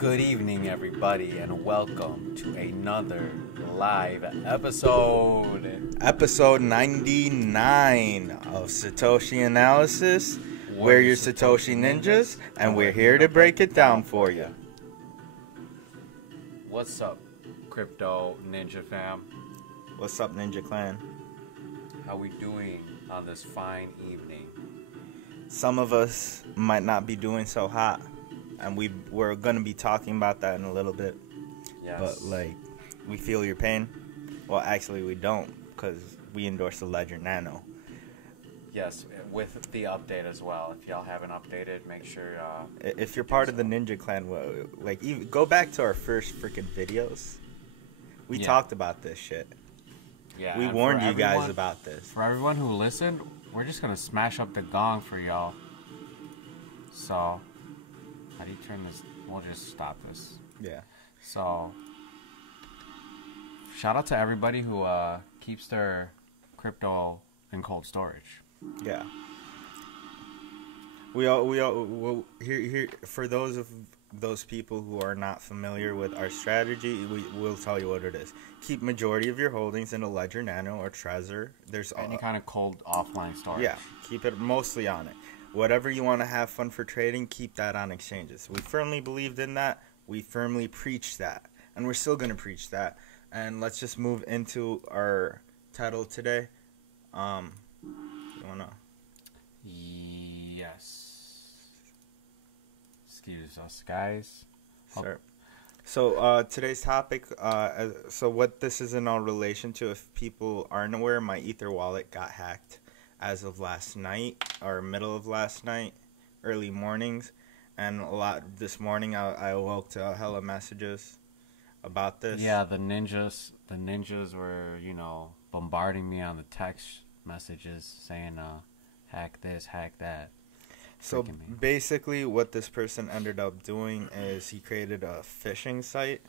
Good evening, everybody, and welcome to another live episode. Episode 99 of Satoshi Analysis. We're your Satoshi Ninjas, and we're here to break it down for you. What's up, Crypto Ninja fam? What's up, Ninja Clan? How we doing on this fine evening? Some of us might not be doing so hot, and we're going to be talking about that in a little bit. Yes. But, we feel your pain. Well, actually, we don't, because we endorse the Ledger Nano. Yes, with the update as well. If y'all haven't updated, make sure... if you're part of the Ninja Clan, go back to our first freaking videos. We talked about this shit. Yeah, we warned you guys about this. For everyone who listened, we're just going to smash up the gong for y'all. So, how do you turn this? We'll just stop this. Yeah. So, shout out to everybody who keeps their crypto in cold storage. Yeah. We all here for those people who are not familiar with our strategy, we'll tell you what it is. Keep majority of your holdings in a Ledger Nano or Trezor. There's any kind of cold offline storage. Yeah, keep it mostly on it. Whatever you want to have fun for trading, keep that on exchanges. We firmly believed in that. We firmly preached that, and we're still going to preach that. And let's just move into our title today. You wanna? Yes. Excuse us, guys. Sure. So today's topic, so what this is in all relation to, if people aren't aware, my Ether wallet got hacked as of last night, or middle of last night, early mornings, and a lot this morning I awoke to hella messages about this. Yeah, the ninjas were, bombarding me on the text messages saying, hack this, hack that. So basically what this person ended up doing is he created a phishing site.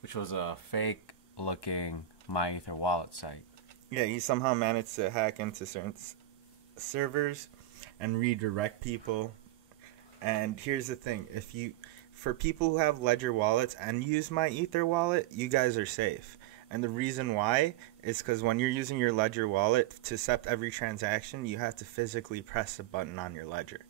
Which was a fake looking My Ether wallet site. Yeah, he somehow managed to hack into certain servers and redirect people. And here's the thing, for people who have Ledger wallets and use My Ether wallet, you guys are safe. And the reason why is because when you're using your Ledger wallet, to accept every transaction, you have to physically press a button on your Ledger.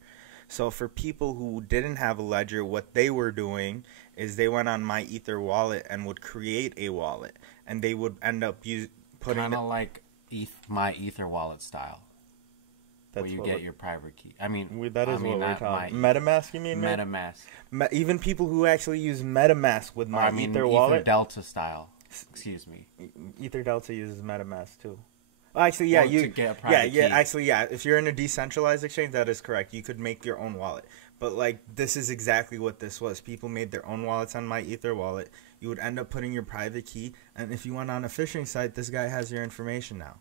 So for people who didn't have a Ledger, what they were doing is they went on My Ether wallet and would create a wallet. And they would end up putting... Kind of like My Ether wallet style. That's where you get your private key. That is what we're talking. MetaMask, you mean? MetaMask. Even people who actually use MetaMask with My Ether wallet. Ether Delta style. Excuse me. Ether Delta uses MetaMask too. Well, actually, yeah, to get a private key. Actually, yeah. If you're in a decentralized exchange, that is correct. You could make your own wallet. But this is exactly what this was. People made their own wallets on My Ether wallet. You would end up putting your private key, and if you went on a phishing site, this guy has your information now.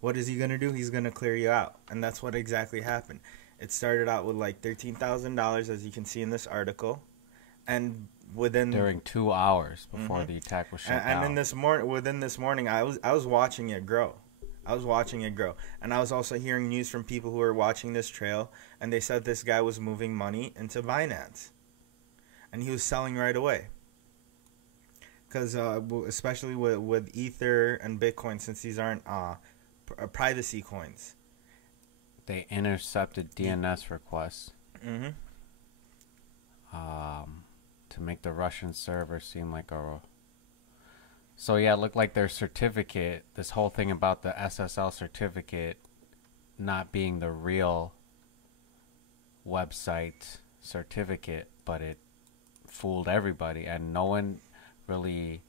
What is he gonna do? He's gonna clear you out, and that's what exactly happened. It started out with $13,000, as you can see in this article, and during 2 hours before the attack was shut down. And within this morning, I was watching it grow. And I was also hearing news from people who were watching this trail, and they said this guy was moving money into Binance, and he was selling right away. Because especially with Ether and Bitcoin, since these aren't privacy coins, they intercepted DNS requests. To make the Russian server seem like a... So yeah, it looked like their certificate, this whole thing about the SSL certificate not being the real website certificate, but it fooled everybody, and no one really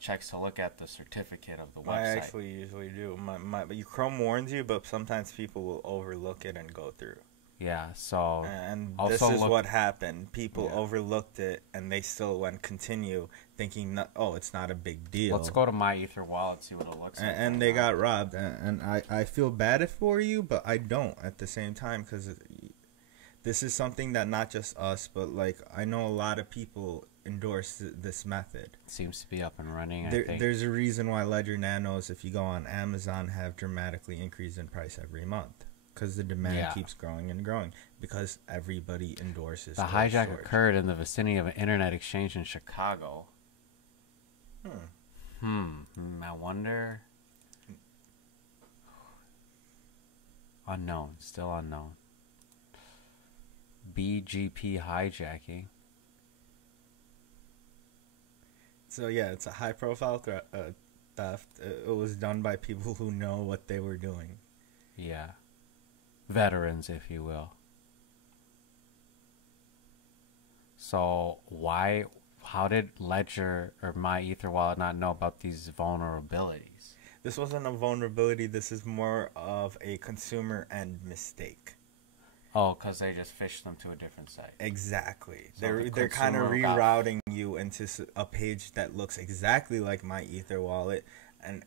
checks to look at the certificate of the website. I actually usually do. Chrome warns you, but sometimes people will overlook it and go through. Yeah, so... And this is what happened. People overlooked it, and they still went continue, thinking, it's not a big deal. Let's go to My Ether wallet, see what it looks like. And they got robbed. And I feel bad for you, but I don't at the same time, because this is something that not just us, but, I know a lot of people endorse this method. It seems to be up and running, I think. There's a reason why Ledger Nanos, if you go on Amazon, have dramatically increased in price every month. because the demand Yeah. keeps growing and growing because everybody endorses The cold hijack storage. occurred in the vicinity of an internet exchange in Chicago. I wonder. Unknown. Still unknown. BGP hijacking. So yeah, it's a high-profile theft. It was done by people who know what they were doing. Yeah. Veterans, if you will. So how did Ledger or my Ether wallet not know about these vulnerabilities? This wasn't a vulnerability. This is more of a consumer end mistake. Oh, because they just fished them to a different site. Exactly. So They're kind of rerouting you into a page that looks exactly like my Ether wallet and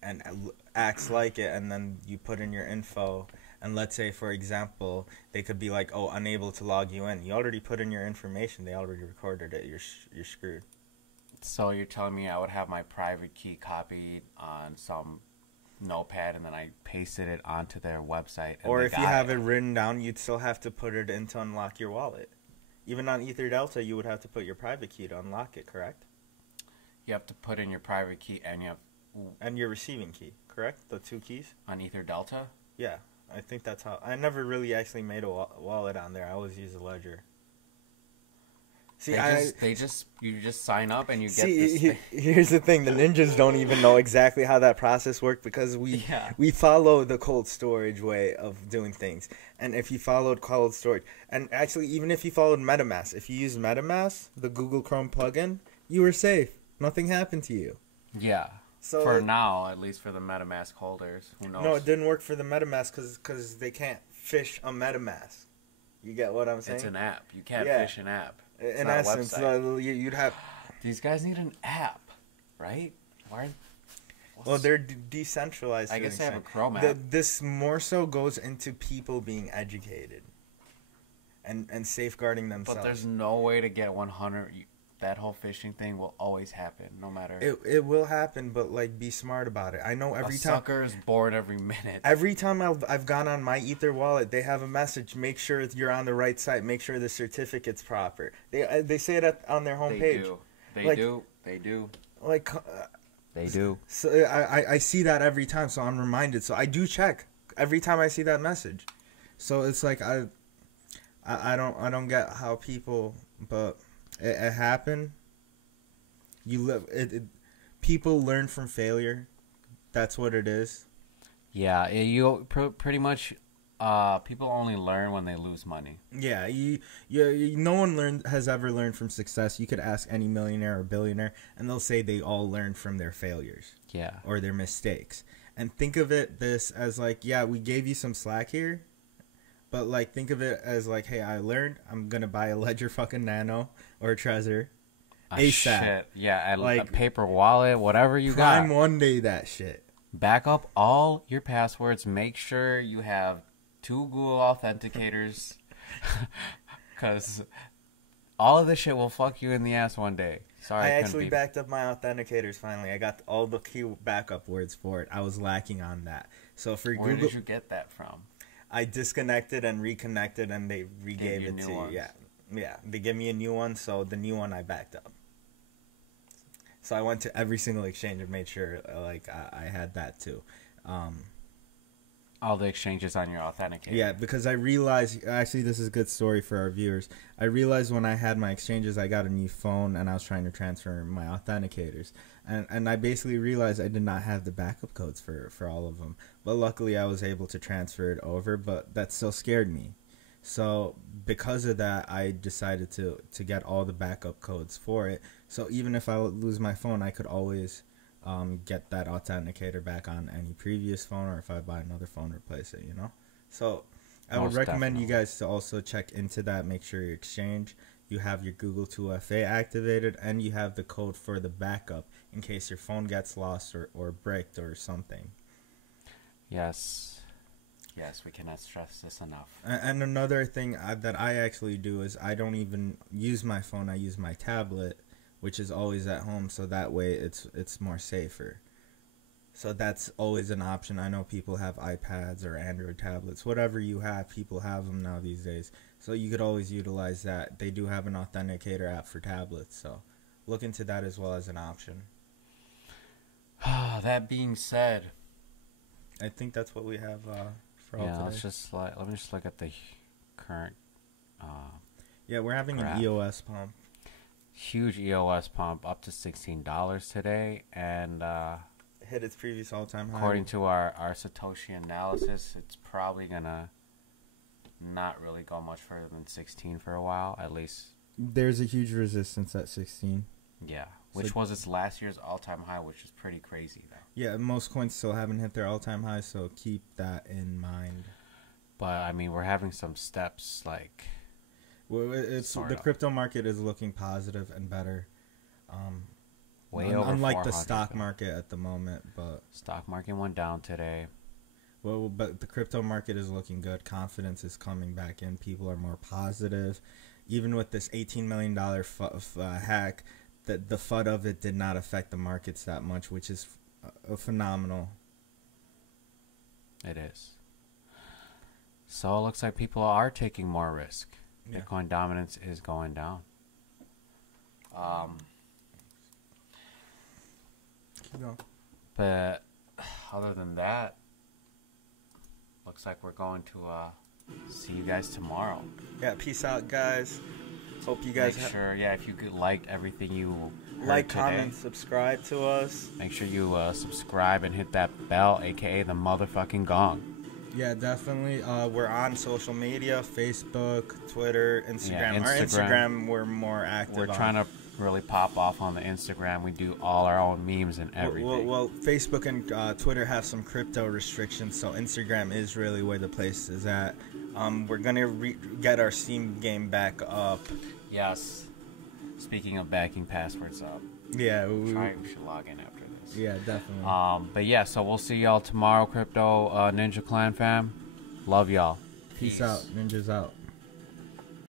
acts like it, and then you put in your info. And let's say, for example, they could be like, "Oh, unable to log you in." You already put in your information. They already recorded it. You're screwed. So you're telling me I would have my private key copied on some notepad and then I pasted it onto their website? Or if you have it written down, you'd still have to put it in to unlock your wallet. Even on Ether Delta, you would have to put your private key to unlock it, correct? You have to put in your private key and your receiving key, correct? The two keys? On Ether Delta? Yeah, I think that's how. I never really actually made a wallet on there. I always use a Ledger. See, you just sign up and you get this. thing. Here's the thing: the ninjas don't even know exactly how that process worked because we follow the cold storage way of doing things. And if you followed cold storage, and actually even if you followed MetaMask, if you used MetaMask, the Google Chrome plugin, you were safe. Nothing happened to you. Yeah. So for now, at least for the MetaMask holders, who knows? No, it didn't work for the MetaMask because they can't fish a MetaMask. You get what I'm saying? It's an app. You can't fish an app. In essence, you'd have. These guys need an app, right? Well, they're decentralized. I guess they have a Chrome app. This more so goes into people being educated and safeguarding themselves. But there's no way to get 100. That whole phishing thing will always happen, no matter. It will happen, but like, be smart about it. I know every time. Sucker is bored every minute. Every time I've gone on my Ether wallet, they have a message: make sure you're on the right site. Make sure the certificate's proper. They say it on their homepage. They do. They do. Like. They do. So I see that every time, so I'm reminded. So I do check every time I see that message. So it's like I don't get how people, but it happened. You live it. People learn from failure. That's what it is. Yeah, you pretty much. People only learn when they lose money. Yeah, no one has ever learned from success. You could ask any millionaire or billionaire, and they'll say they all learned from their failures. Yeah. Or their mistakes. And think of this as like, yeah, we gave you some slack here, but like, think of it as like, hey, I learned. I'm gonna buy a Ledger fucking Nano or a Trezor. ASAP. Shit. Yeah, like a paper wallet, whatever you Prime got. one day that shit. Back up all your passwords. Make sure you have 2 Google authenticators, because all of this shit will fuck you in the ass one day. Sorry, I actually backed up my authenticators finally. I got all the key backup words for it. I was lacking on that. So for Where Google, did you get that from? I disconnected and reconnected, and they regave it to you. Yeah. They give me a new one, so the new one I backed up. So I went to every single exchange and made sure like I had that too. All the exchanges on your authenticator. Yeah, because I realized, actually this is a good story for our viewers. I realized when I had my exchanges, I got a new phone and I was trying to transfer my authenticators. And I basically realized I did not have the backup codes for all of them. But luckily I was able to transfer it over, but that still scared me. So because of that, I decided to get all the backup codes for it. So even if I lose my phone, I could always get that authenticator back on any previous phone, or if I buy another phone, replace it, you know? So I would recommend you guys to also check into that. Make sure your exchange, you have your Google 2FA activated, and you have the code for the backup in case your phone gets lost or bricked or something. Yes, we cannot stress this enough. And another thing that I actually do is I don't even use my phone. I use my tablet, which is always at home, so that way it's more safer. So that's always an option. I know people have iPads or Android tablets. Whatever you have, people have them now these days. So you could always utilize that. They do have an authenticator app for tablets. So look into that as well as an option. That being said, I think that's what we have for all today. let me just look at the current. Yeah, we're having graph. an EOS pump. Huge EOS pump up to $16 today, and Hit its previous all-time high. according to our Satoshi analysis, it's probably gonna not really go much further than 16 for a while, at least. There's a huge resistance at 16. Yeah, which was its last year's all-time high, which is pretty crazy, though. Yeah, most coins still haven't hit their all-time high, so keep that in mind. But I mean, we're having some steps like. Well, the crypto market is looking positive and better. Way over unlike the 400, stock market at the moment, but stock market went down today. well, but the crypto market is looking good. Confidence is coming back in. People are more positive. Even with this $18 million hack, the FUD of it did not affect the markets that much, which is phenomenal. It is. So it looks like people are taking more risk. Yeah. Bitcoin dominance is going down. No. But other than that, looks like we're going to see you guys tomorrow. Yeah, peace out, guys. Hope you guys Make sure, if you liked everything you heard like, today, comment, subscribe to us. make sure you subscribe and hit that bell, aka the motherfucking gong. Yeah, definitely. We're on social media: Facebook, Twitter, Instagram. Yeah, Our Instagram, we're more active. We're trying to really pop off on the Instagram. We do all our own memes and everything. Well, Facebook and Twitter have some crypto restrictions, so Instagram is really where the place is at. We're gonna get our Steam game back up. Yes. Speaking of backing passwords up. Yeah, We should log in after this. Yeah, definitely. But yeah, so we'll see y'all tomorrow, Crypto Ninja Clan fam. Love y'all. Peace out. Ninjas out.